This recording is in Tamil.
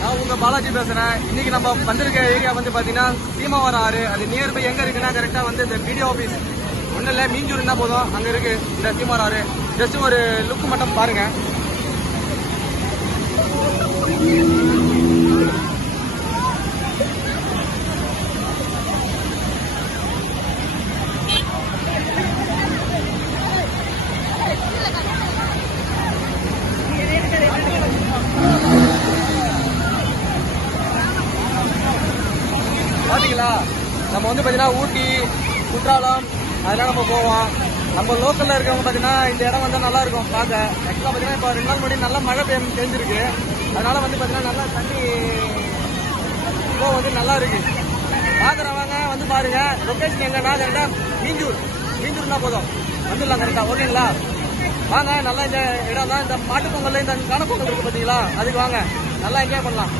நான் உங்க பாலாஜி பேசுறேன். இன்னைக்கு நம்ம வந்திருக்க ஏரியா வந்து பாத்தீங்கன்னா சீமாவரம் ஆறு. அது நியர்பை எங்க இருக்குன்னா கரெக்டா வந்து இந்த பிடிஓ ஆபீஸ் ஒன்றும் இல்லை, மீஞ்சூர் என்ன போதும் அங்க இருக்கு இந்த சீமாவரம் ஆறு. ஜஸ்ட் ஒரு லுக் மட்டும் பாருங்க. பாத்தீங்களா, நம்ம வந்து பாத்தீங்கன்னா ஊட்டி குற்றாலம் அதெல்லாம் நம்ம போவோம். நம்ம லோக்கல்ல இருக்கவங்க பாத்தீங்கன்னா இந்த இடம் வந்து நல்லா இருக்கும் பார்க்க. ஆக்சுவலா பாத்தீங்கன்னா இப்போ 2 நாள் முன்னாடி நல்லா மழை பெஞ்சிருக்கு. அதனால வந்து பாத்தீங்கன்னா நல்லா தண்ணி இப்போ வந்து நல்லா இருக்கு. பாக்குறவங்க வந்து பாருங்க. லொகேஷன் எங்கன்னா கரெக்டா மீஞ்சூர்னா போதும் வந்துடலாம் கரெக்டா. ஓகேங்களா, வாங்க. நல்லா இந்த இடம் தான். இந்த மாட்டு பொங்கல் இந்த காணப்பொங்கல் இருக்கு பாத்தீங்களா, அதுக்கு வாங்க, நல்லா என்ஜாய் பண்ணலாம்.